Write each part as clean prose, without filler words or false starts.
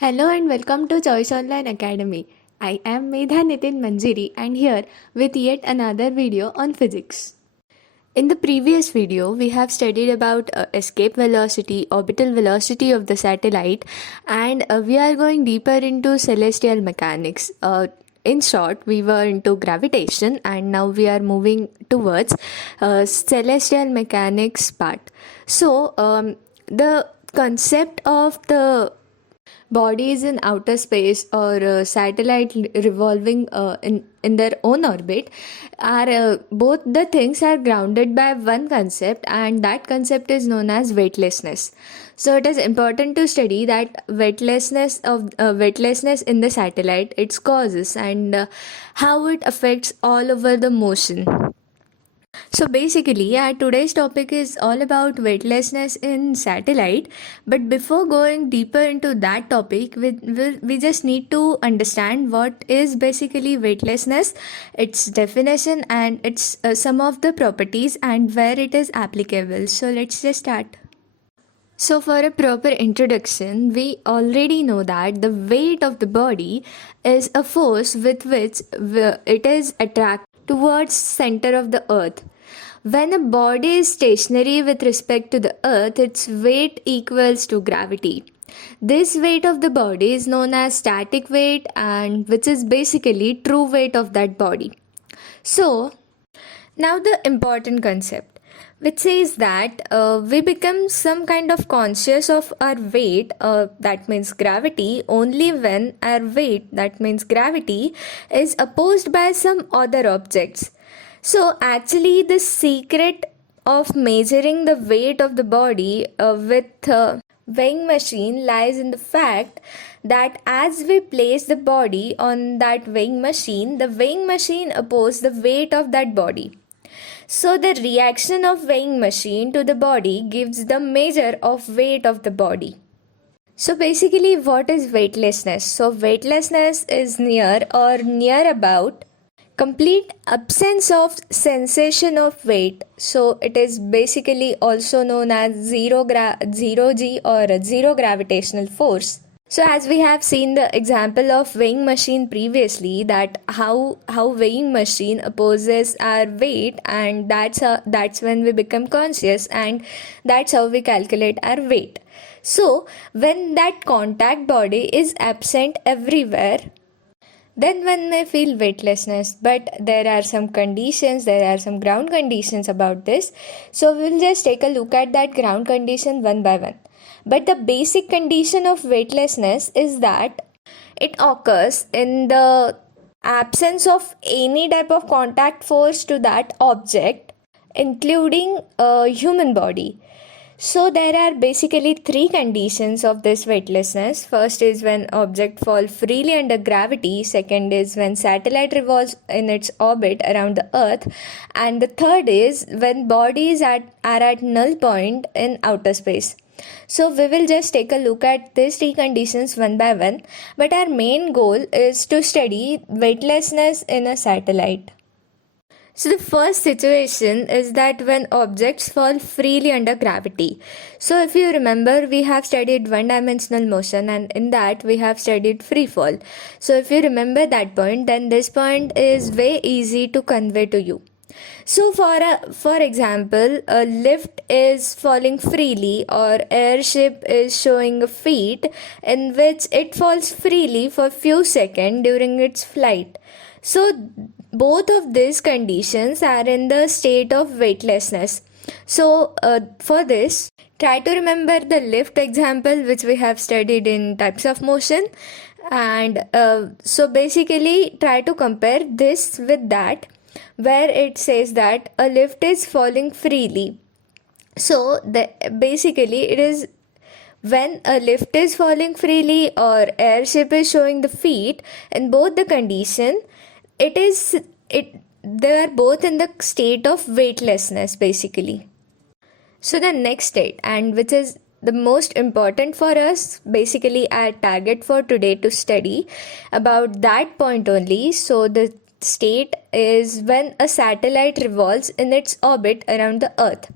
Hello and welcome to Choice Online Academy. I am Medha Manjiri and here with yet another video on physics. In the previous video, we have studied about escape velocity, orbital velocity of the satellite, and we are going deeper into celestial mechanics. In short, we were into gravitation and now we are moving towards celestial mechanics part. The concept of the bodies in outer space or satellite revolving in their own orbit are both the things are grounded by one concept, and that concept is known as weightlessness. So it is important to study that weightlessness in the satellite, its causes, and how it affects all over the motion. So basically, today's topic is all about weightlessness in satellite. But before going deeper into that topic, we just need to understand what is basically weightlessness, its definition, and its some of the properties and where it is applicable. So let's just start. So, for a proper introduction, we already know that the weight of the body is a force with which it is attracted towards center of the earth. When a body is stationary with respect to the earth, its weight equals to gravity. This weight of the body is known as static weight, and which is basically true weight of that body. So, now the important concept, which says that we become some kind of conscious of our weight, that means gravity, only when our weight, that means gravity, is opposed by some other objects. So actually the secret of measuring the weight of the body with weighing machine lies in the fact that as we place the body on that weighing machine, the weighing machine opposes the weight of that body. So the reaction of weighing machine to the body gives the measure of weight of the body. So basically, what is weightlessness? So weightlessness is near or near about complete absence of sensation of weight. So it is basically also known as zero G or a zero gravitational force. So as we have seen the example of weighing machine previously, that how weighing machine opposes our weight, and that's when we become conscious, and that's how we calculate our weight. So when that contact body is absent everywhere, then one may feel weightlessness. But there are some conditions, there are some ground conditions about this. So we'll just take a look at that ground condition one by one. But the basic condition of weightlessness is that it occurs in the absence of any type of contact force to that object, including a human body. So there are basically three conditions of this weightlessness. First is when object fall freely under gravity. Second is when satellite revolves in its orbit around the earth. And the third is when bodies are at null point in outer space. So we will just take a look at these three conditions one by one. But our main goal is to study weightlessness in a satellite. So the first situation is that when objects fall freely under gravity. So if you remember, we have studied one-dimensional motion, and in that we have studied free fall. So if you remember that point, then this point is way easy to convey to you. So for example, a lift is falling freely, or airship is showing a feat in which it falls freely for few seconds during its flight. So both of these conditions are in the state of weightlessness. So for this, try to remember the lift example which we have studied in types of motion, and so basically try to compare this with that, where it says that a lift is falling freely. So basically it is when a lift is falling freely or airship is showing the feet. In both the condition, they are both in the state of weightlessness basically. So the next state, and which is the most important for us, basically our target for today to study about that point only. So the state is when a satellite revolves in its orbit around the earth.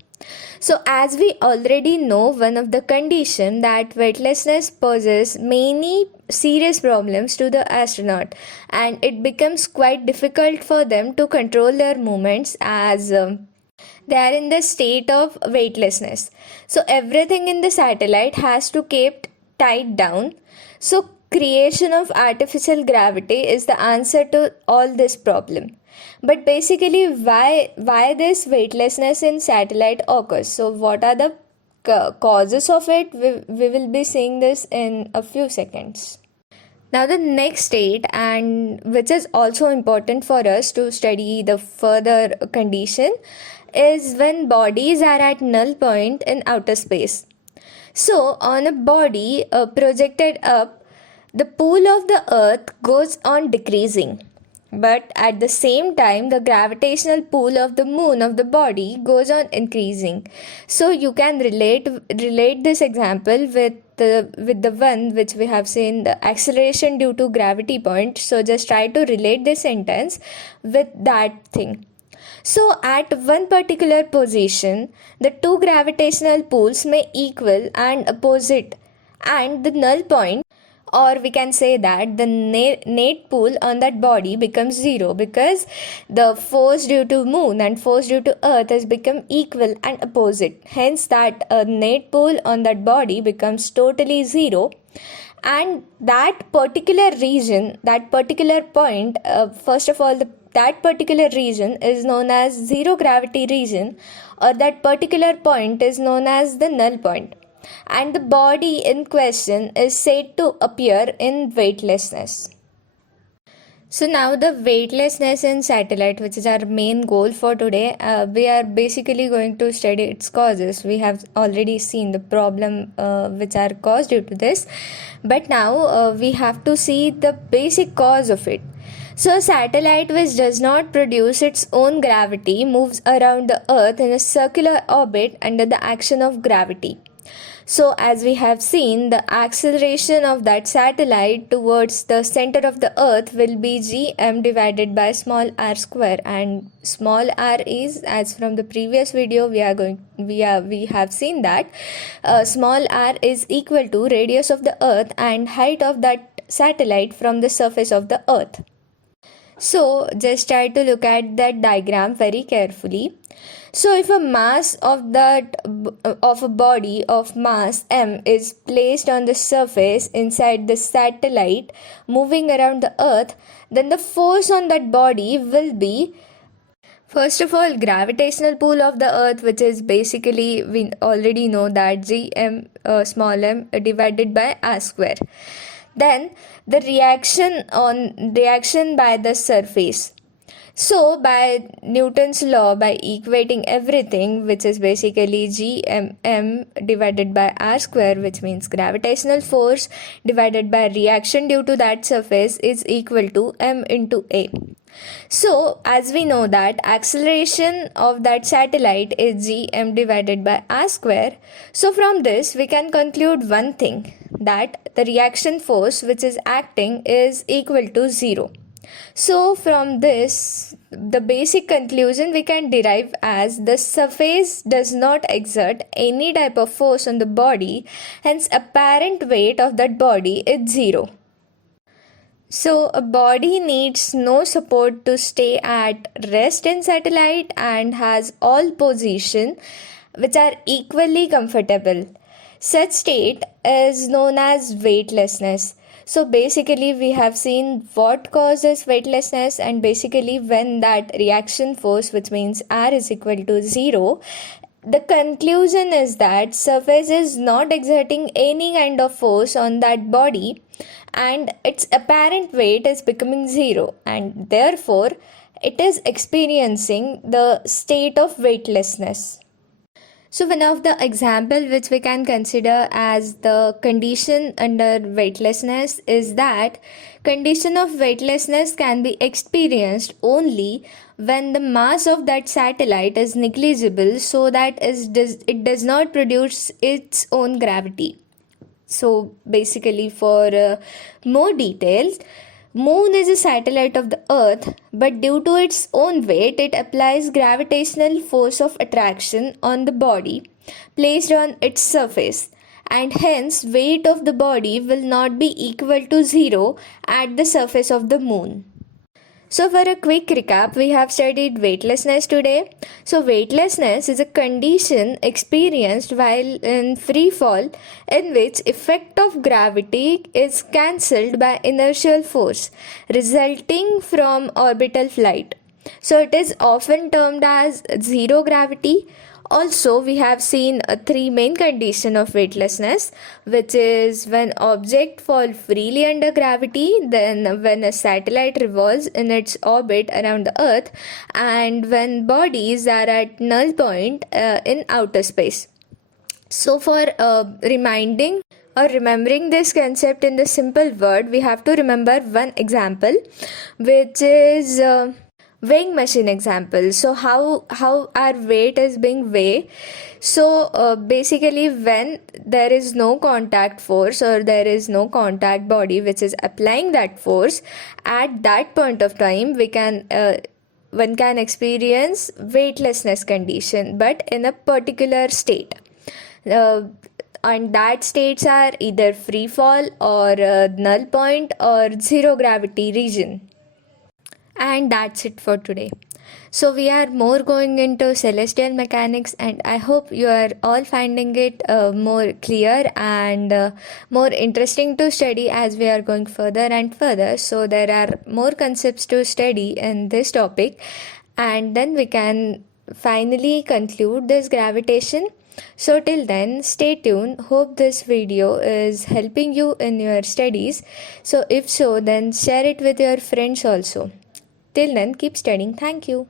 So, as we already know, one of the condition that weightlessness poses many serious problems to the astronaut, and it becomes quite difficult for them to control their movements as they are in the state of weightlessness. So everything in the satellite has to keep tied down. So creation of artificial gravity is the answer to all this problem. But basically, why this weightlessness in satellite occurs? So what are the causes of it? We will be seeing this in a few seconds. Now, the next state, and which is also important for us to study the further condition, is when bodies are at null point in outer space. So, on a body projected up, the pull of the earth goes on decreasing. But at the same time, the gravitational pull of the moon of the body goes on increasing. So you can relate this example with the one which we have seen, the acceleration due to gravity point. So just try to relate this sentence with that thing. So at one particular position, the two gravitational pulls may equal and opposite, and the null point, or we can say that the net pull on that body becomes zero, because the force due to moon and force due to earth has become equal and opposite. Hence that net pull on that body becomes totally zero, and that particular region, that particular point, first of all, that particular region is known as zero gravity region, or that particular point is known as the null point, and the body in question is said to appear in weightlessness. So now the weightlessness in satellite, which is our main goal for today, we are basically going to study its causes. We have already seen the problem which are caused due to this, but now we have to see the basic cause of it. So a satellite which does not produce its own gravity moves around the earth in a circular orbit under the action of gravity. So, as we have seen, the acceleration of that satellite towards the center of the earth will be gm divided by small r square, and small r is, as from the previous video we have seen that small r is equal to radius of the earth and height of that satellite from the surface of the earth. So just try to look at that diagram very carefully. So if a mass of a body of mass m is placed on the surface inside the satellite moving around the earth, then the force on that body will be, first of all, gravitational pull of the earth, which is basically, we already know that gm small m divided by r square. Then the reaction by the surface. So by Newton's law, by equating everything, which is basically gm divided by r square, which means gravitational force divided by reaction due to that surface, is equal to m into a. So as we know that acceleration of that satellite is gm divided by r square, so from this we can conclude one thing, that the reaction force which is acting is equal to zero. So from this, the basic conclusion we can derive as the surface does not exert any type of force on the body, hence apparent weight of that body is zero. So a body needs no support to stay at rest in satellite and has all position which are equally comfortable. Such state is known as weightlessness. So basically we have seen what causes weightlessness, and basically when that reaction force, which means r is equal to zero, the conclusion is that surface is not exerting any kind of force on that body and its apparent weight is becoming zero, and therefore it is experiencing the state of weightlessness. So one of the example which we can consider as the condition under weightlessness is that condition of weightlessness can be experienced only when the mass of that satellite is negligible, so that it does not produce its own gravity. So basically, for more details, Moon is a satellite of the Earth, but due to its own weight, it applies gravitational force of attraction on the body placed on its surface, and hence weight of the body will not be equal to zero at the surface of the moon. So, for a quick recap, we have studied weightlessness today. So, weightlessness is a condition experienced while in free fall in which effect of gravity is cancelled by inertial force resulting from orbital flight. So, it is often termed as zero gravity. Also, we have seen three main conditions of weightlessness, which is when object fall freely under gravity, then when a satellite revolves in its orbit around the Earth, and when bodies are at null point in outer space. So, for reminding or remembering this concept in the simple word, we have to remember one example, which is weighing machine example. So how our weight is being weighed. So basically, when there is no contact force or there is no contact body which is applying that force, at that point of time we can one can experience weightlessness condition, but in a particular state. uh, and that states are either free fall or null point or zero gravity region. And that's it for today. So, we are more going into celestial mechanics, and I hope you are all finding it more clear and more interesting to study as we are going further and further. So, there are more concepts to study in this topic, and then we can finally conclude this gravitation. So, till then, stay tuned. Hope this video is helping you in your studies. So, if so, then share it with your friends also. Till then, keep studying. Thank you.